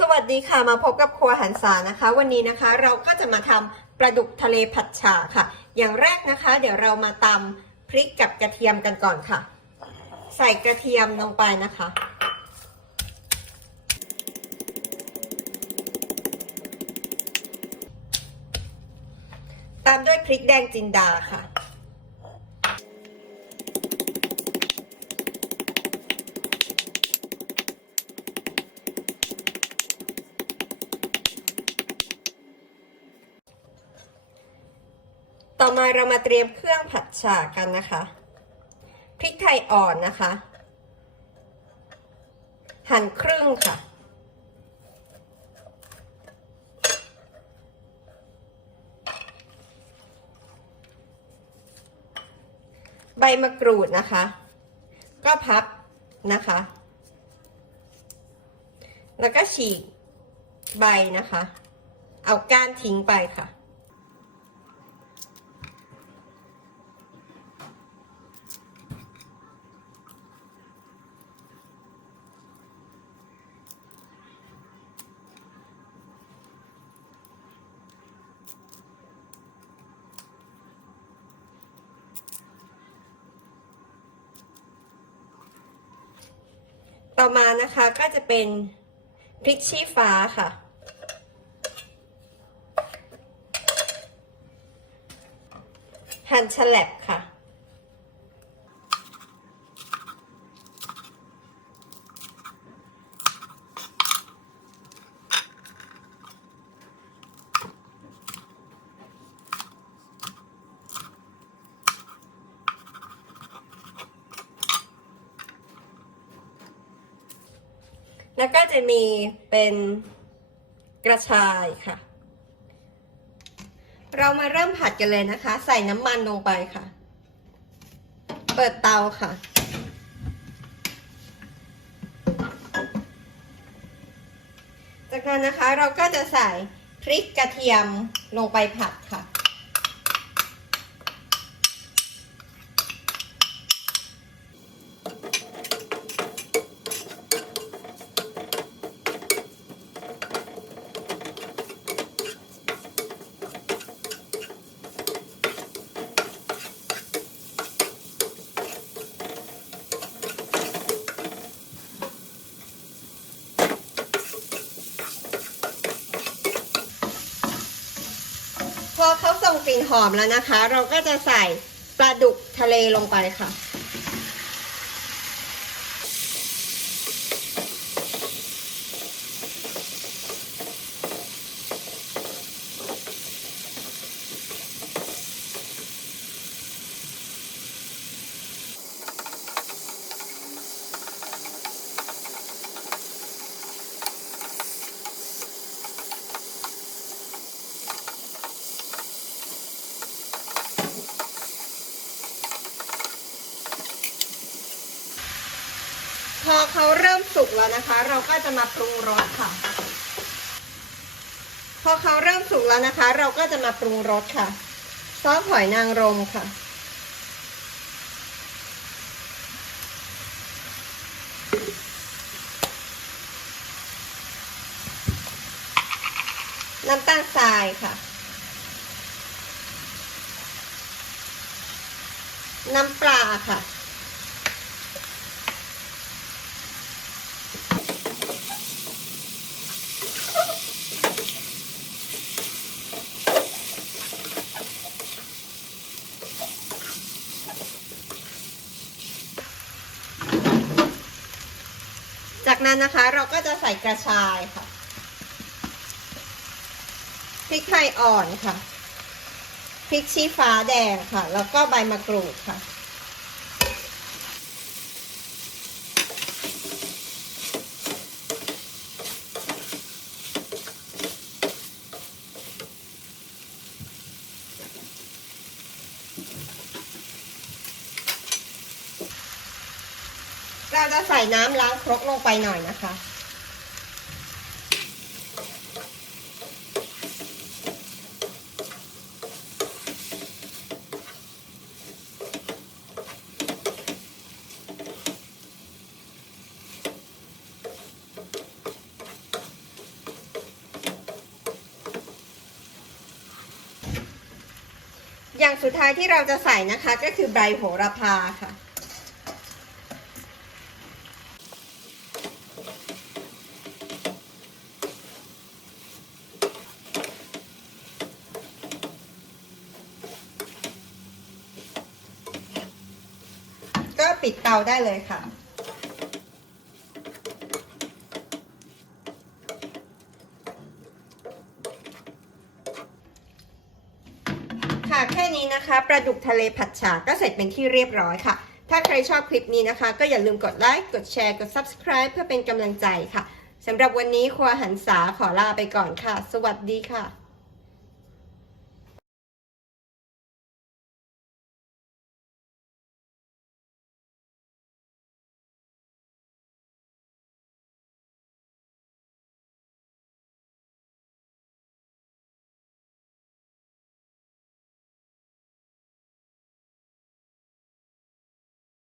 สวัสดีค่ะมาพบกับครัวหันษานะคะ วันนี้นะคะเราก็จะมาทำปลาดุกทะเลผัดฉ่าค่ะ อย่างแรกนะคะ เดี๋ยวเรามาตำพริกกับกระเทียมกันก่อนค่ะ ใส่กระเทียมลงไปนะคะ ตามด้วยพริกแดงจินดาค่ะ ต่อมาเรามาเตรียมเครื่องผัดฉ่ากันนะคะ พริกไทยอ่อนนะคะ หั่นครึ่งค่ะ ใบมะกรูดนะคะ ก็พับนะคะ แล้วก็ฉีกใบนะคะ เอาก้านทิ้งไปค่ะ ต่อมานะคะก็จะเป็นพริกชี้ฟ้าค่ะ หั่นฉลับค่ะ แล้วก็จะมีเป็นกระชายค่ะ เรามาเริ่มผัดกันเลยนะคะ ใส่น้ำมันลงไปค่ะ เปิดเตาค่ะ จากนั้นนะคะเราก็จะใส่พริกกระเทียมลงไปผัดค่ะ กลิ่นหอมแล้วนะคะ เราก็จะใส่ปลาดุกทะเลลงไปค่ะ เขาเริ่มสุกแล้วนะคะ เราก็จะมาปรุงรสค่ะ พอเขาเริ่มสุกแล้วนะคะ เราก็จะมาปรุงรสค่ะซอสหอยนางรมค่ะน้ำตาลทรายค่ะ น้ำปลาค่ะ นั้นนะคะ เราก็จะใส่กระชายค่ะพริกไทยอ่อนค่ะพริกชี้ฟ้าแดงค่ะ แล้วก็ใบมะกรูดค่ะ ก็ใส่น้ำล้างครกลงไปหน่อยนะคะ อย่างสุดท้ายที่เราจะใส่นะคะก็คือใบโหระพาค่ะ ปิดเตาได้เลยค่ะ ค่ะแค่นี้นะคะปลาดุกทะเลผัดฉ่าก็เสร็จเป็นที่เรียบร้อยค่ะ ถ้าใครชอบคลิปนี้นะคะ ก็อย่าลืมกดไลค์กดแชร์กด Subscribe เพื่อเป็นกำลังใจค่ะสำหรับวันนี้ครัวหันษาขอลาไปก่อนค่ะ สวัสดีค่ะ